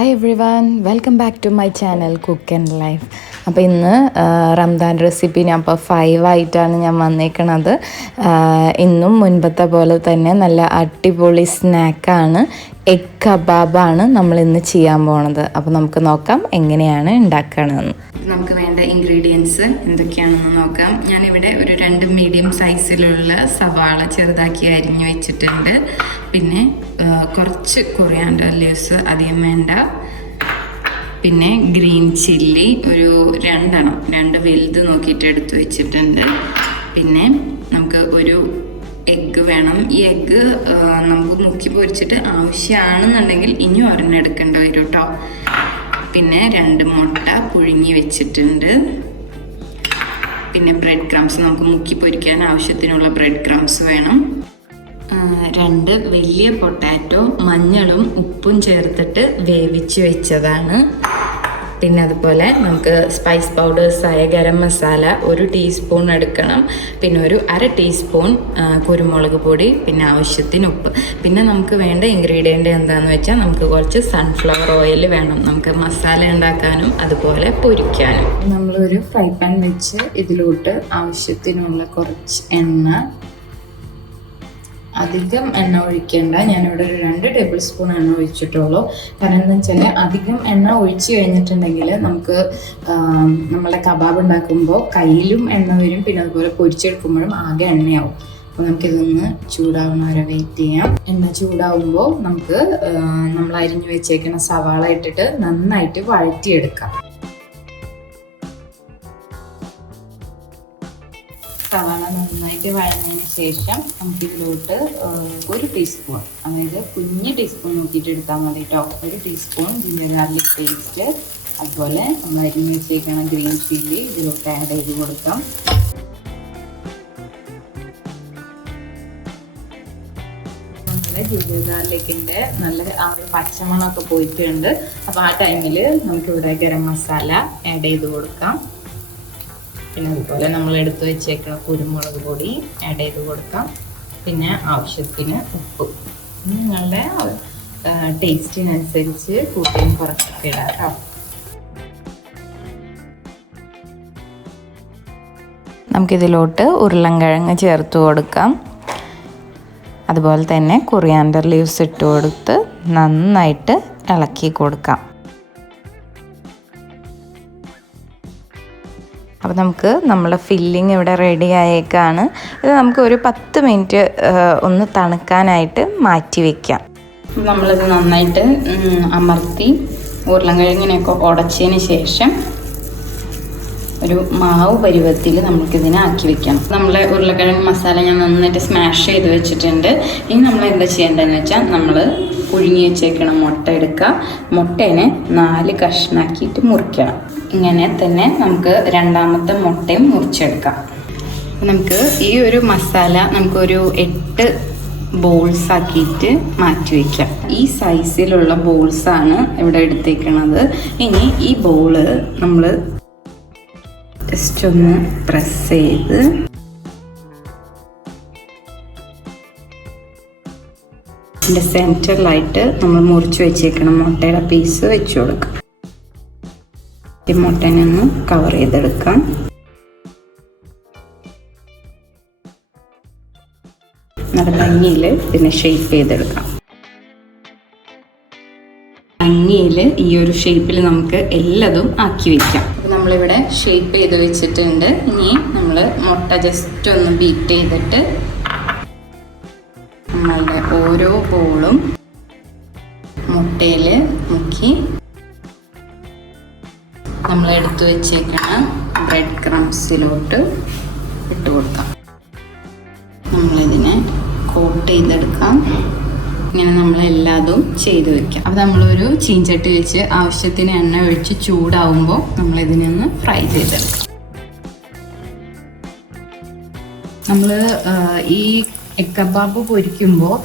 Hi everyone, welcome back to my channel cook and life. അപ്പോൾ ഇന്ന് Ramadan recipe ഞാൻ ഇപ്പോൾ 5 ആയിട്ടാണ് ഞാൻ വന്നേക്കണത്. ഇന്നും മുൻപത്തെ പോലെ തന്നെ നല്ല അടിപൊളി സ്നാക്കാണ്, എഗ് കബാബാണ് നമ്മളിന്ന് ചെയ്യാൻ പോണത്. അപ്പോൾ നമുക്ക് നോക്കാം എങ്ങനെയാണ് ഉണ്ടാക്കണമെന്ന്. നമുക്ക് വേണ്ട ഇൻഗ്രീഡിയൻസ് എന്തൊക്കെയാണെന്ന് നോക്കാം. ഞാനിവിടെ ഒരു 2 മീഡിയം സൈസിലുള്ള സവാള ചെറുതാക്കി അരിഞ്ഞു വെച്ചിട്ടുണ്ട്. പിന്നെ കുറച്ച് കൊറിയാൻഡർ ലീവ്സ് അധികം വേണ്ട. പിന്നെ ഗ്രീൻ ചില്ലി ഒരു 2 വലുത് നോക്കിയിട്ട് എടുത്ത് വെച്ചിട്ടുണ്ട്. പിന്നെ നമുക്ക് ഒരു എഗ്ഗ് വേണം. ഈ എഗ്ഗ് നമുക്ക് മുക്കി പൊരിച്ചിട്ട് ആവശ്യമാണെന്നുണ്ടെങ്കിൽ ഇനി ഒരെണ്ണം എടുക്കേണ്ടി വരും കേട്ടോ. പിന്നെ 2 മുട്ട പുഴുങ്ങി വെച്ചിട്ടുണ്ട്. പിന്നെ ബ്രെഡ് ക്രംസ്, നമുക്ക് മുക്കി പൊരിക്കാൻ ആവശ്യത്തിനുള്ള ബ്രെഡ് ക്രംസ് വേണം. 2 വലിയ പൊട്ടാറ്റോ മഞ്ഞളും ഉപ്പും ചേർത്തിട്ട് വേവിച്ച് വെച്ചതാണ്. പിന്നെ അതുപോലെ നമുക്ക് സ്പൈസ് പൗഡേഴ്സായ ഗരം മസാല 1 ടീസ്പൂൺ എടുക്കണം. പിന്നെ ഒരു 1/2 ടീസ്പൂൺ കുരുമുളക് പൊടി, പിന്നെ ആവശ്യത്തിന് ഉപ്പ്. പിന്നെ നമുക്ക് വേണ്ട ഇൻഗ്രീഡിയൻ്റ് എന്താണെന്ന് വെച്ചാൽ നമുക്ക് കുറച്ച് സൺഫ്ലവർ ഓയിൽ വേണം, നമുക്ക് മസാല ഉണ്ടാക്കാനും അതുപോലെ പൊരിക്കാനും. നമ്മളൊരു ഫ്രൈ പാൻ വെച്ച് ഇതിലോട്ട് ആവശ്യത്തിനുള്ള കുറച്ച് എണ്ണ, അധികം എണ്ണ ഒഴിക്കേണ്ട, ഞാനിവിടെ ഒരു 2 ടേബിൾ സ്പൂൺ എണ്ണ ഒഴിച്ചിട്ടുള്ളൂ. കാരണം എന്താ വെച്ചാൽ അധികം എണ്ണ ഒഴിച്ച് കഴിഞ്ഞിട്ടുണ്ടെങ്കിൽ നമുക്ക് നമ്മളെ കബാബ് ഉണ്ടാക്കുമ്പോൾ കയ്യിലും എണ്ണ വരും, പിന്നെ അതുപോലെ പൊരിച്ചെടുക്കുമ്പോഴും ആകെ എണ്ണയാവും. അപ്പോൾ നമുക്കിതൊന്ന് ചൂടാവുന്ന വരെ വെയിറ്റ് ചെയ്യാം. എണ്ണ ചൂടാവുമ്പോൾ നമുക്ക് നമ്മൾ അരിഞ്ഞു വെച്ചേക്കുന്ന സവാള ഇട്ടിട്ട് നന്നായിട്ട് വഴറ്റിയെടുക്കാം. സവാള നന്നായിട്ട് വഴഞ്ഞതിന് ശേഷം നമുക്കിതിലോട്ട് 1 ടീസ്പൂൺ, അതായത് കുഞ്ഞ് ടീസ്പൂൺ നോക്കിയിട്ട് എടുത്താൽ മതി കേട്ടോ, 1 ടീസ്പൂൺ ജിഞ്ചർ ഗാർലിക് പേസ്റ്റ്, അതുപോലെ നമ്മൾ അരിഞ്ഞ് വെച്ചേക്കുന്ന ഗ്രീൻ ചില്ലി ഇതിലോട്ട് ആഡ് ചെയ്ത് കൊടുക്കാം. നമ്മുടെ ജിഞ്ചർ ഗാർലിക്കിൻ്റെ നല്ല ആ ഒരു പച്ചമണമൊക്കെ പോയിട്ടുണ്ട്. അപ്പോൾ ആ ടൈമിൽ നമുക്കിവിടെ ഗരം മസാല ആഡ് ചെയ്ത് കൊടുക്കാം. പിന്നെ അതുപോലെ നമ്മൾ എടുത്തു വെച്ചേക്കുന്ന കുരുമുളക് പൊടി ആഡ് ചെയ്ത് കൊടുക്കാം. പിന്നെ ആവശ്യത്തിന് ഉപ്പ്, നിങ്ങളുടെ ടേസ്റ്റിനനുസരിച്ച് കൂട്ടിയും കുറച്ചൊക്കെ ഇടാം കേട്ടോ. നമുക്കിതിലോട്ട് ഉരുളൻകിഴങ്ങ് ചേർത്ത് കൊടുക്കാം. അതുപോലെ തന്നെ കൊറിയാൻഡർ ലീവ്സ് ഇട്ട് കൊടുത്ത് നന്നായിട്ട് ഇളക്കി കൊടുക്കാം. അപ്പോൾ നമുക്ക് നമ്മളെ ഫില്ലിങ് ഇവിടെ റെഡി ആയേക്കാണ്. ഇത് നമുക്ക് ഒരു 10 മിനിറ്റ് ഒന്ന് തണുക്കാനായിട്ട് മാറ്റി വയ്ക്കാം. നമ്മളിത് നന്നായിട്ട് അമർത്തി ഉരുളൻകിഴങ്ങിനെയൊക്കെ ഉടച്ചതിന് ശേഷം ഒരു മാവ് പരുവത്തിൽ നമുക്കിതിനെ ആക്കി വെക്കണം. നമ്മളെ ഉരുളക്കിഴങ്ങ് മസാല ഞാൻ നന്നായിട്ട് സ്മാഷ് ചെയ്ത് വെച്ചിട്ടുണ്ട്. ഇനി നമ്മൾ എന്താ ചെയ്യേണ്ടതെന്ന് വെച്ചാൽ നമ്മൾ പുഴുങ്ങി വെച്ചേക്കണം മുട്ട എടുക്കുക. മുട്ടേനെ 4 കഷ്ണാക്കിയിട്ട് മുറിക്കണം. ഇങ്ങനെ തന്നെ നമുക്ക് 2ാമത്തെ മുട്ടയും മുറിച്ചെടുക്കാം. നമുക്ക് ഈ ഒരു മസാല നമുക്കൊരു 8 ബോൾസ് ആക്കിയിട്ട് മാറ്റി വയ്ക്കാം. ഈ സൈസിലുള്ള ബോൾസാണ് ഇവിടെ എടുത്തേക്കണത്. ഇനി ഈ ബോള് നമ്മൾ ജസ്റ്റ് ഒന്ന് പ്രസ് ചെയ്ത് ഇതിൻ്റെ സെൻറ്ററിലായിട്ട് നമ്മൾ മുറിച്ച് വെച്ചേക്കണം മുട്ടയുടെ പീസ് വെച്ച് കൊടുക്കാം. ഈ മുട്ടനെ ഒന്ന് കവർ ചെയ്തെടുക്കാം. നല്ല ഭംഗിയിൽ ഇതിനെ ഷേപ്പ് ചെയ്തെടുക്കാം. ഭംഗിയിൽ ഈ ഒരു ഷേപ്പിൽ നമുക്ക് എല്ലാതും ആക്കി വയ്ക്കാം. നമ്മളിവിടെ ഷേപ്പ് ചെയ്ത് വെച്ചിട്ടുണ്ട്. ഇനി നമ്മൾ മുട്ട ജസ്റ്റ് ഒന്ന് ബീറ്റ് ചെയ്തിട്ട് നമ്മളുടെ ഓരോ ബോളും മുട്ടയിൽ മുക്കി നമ്മൾ എടുത്തു വെച്ചേക്കുന്ന ബ്രെഡ് ക്രംസിലോട്ട് ഇട്ട് കൊടുക്കാം. നമ്മളിതിനെ കോട്ട് ചെയ്തെടുക്കാം. ഇങ്ങനെ നമ്മളെല്ലാതും ചെയ്ത് വെക്കാം. അപ്പോൾ നമ്മളൊരു ചീഞ്ചട്ടി വെച്ച് ആവശ്യത്തിന് എണ്ണ ഒഴിച്ച് ചൂടാവുമ്പോൾ നമ്മളിതിനെ ഒന്ന് ഫ്രൈ ചെയ്തെടുക്കാം. നമ്മൾ ഈ എഗ് കബാബ് പൊരിക്കുമ്പോൾ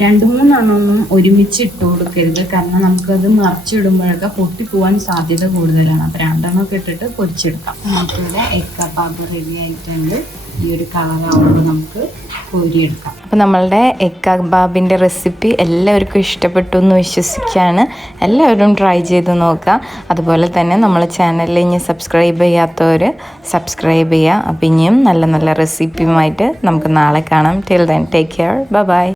2-3 എണ്ണമൊന്നും ഒരുമിച്ച് ഇട്ട് കൊടുക്കരുത്. കാരണം നമുക്കത് മറിച്ചിടുമ്പോഴൊക്കെ പൊട്ടിപ്പോവാൻ സാധ്യത കൂടുതലാണ്. അപ്പോൾ 2 എണ്ണമൊക്കെ ഇട്ടിട്ട് പൊരിച്ചെടുക്കാം. നമുക്കിവിടെ എഗ് കബാബ് റെഡി ആയിട്ടുണ്ട്. ഈ ഒരു കളറാവുമ്പോൾ നമുക്ക് കോരിയെടുക്കാം. അപ്പോൾ നമ്മളുടെ എഗ് കബാബിൻ്റെ റെസിപ്പി എല്ലാവർക്കും ഇഷ്ടപ്പെട്ടു എന്ന് വിശ്വസിക്കുകയാണ്. എല്ലാവരും ട്രൈ ചെയ്ത് നോക്കുക. അതുപോലെ തന്നെ നമ്മളെ ചാനലിൽ ഇനി സബ്സ്ക്രൈബ് ചെയ്യാത്തവർ സബ്സ്ക്രൈബ് ചെയ്യുക. അപ്പോൾ ഇനിയും നല്ല നല്ല റെസിപ്പിയുമായിട്ട് നമുക്ക് നാളെ കാണാം. Till then take care. By.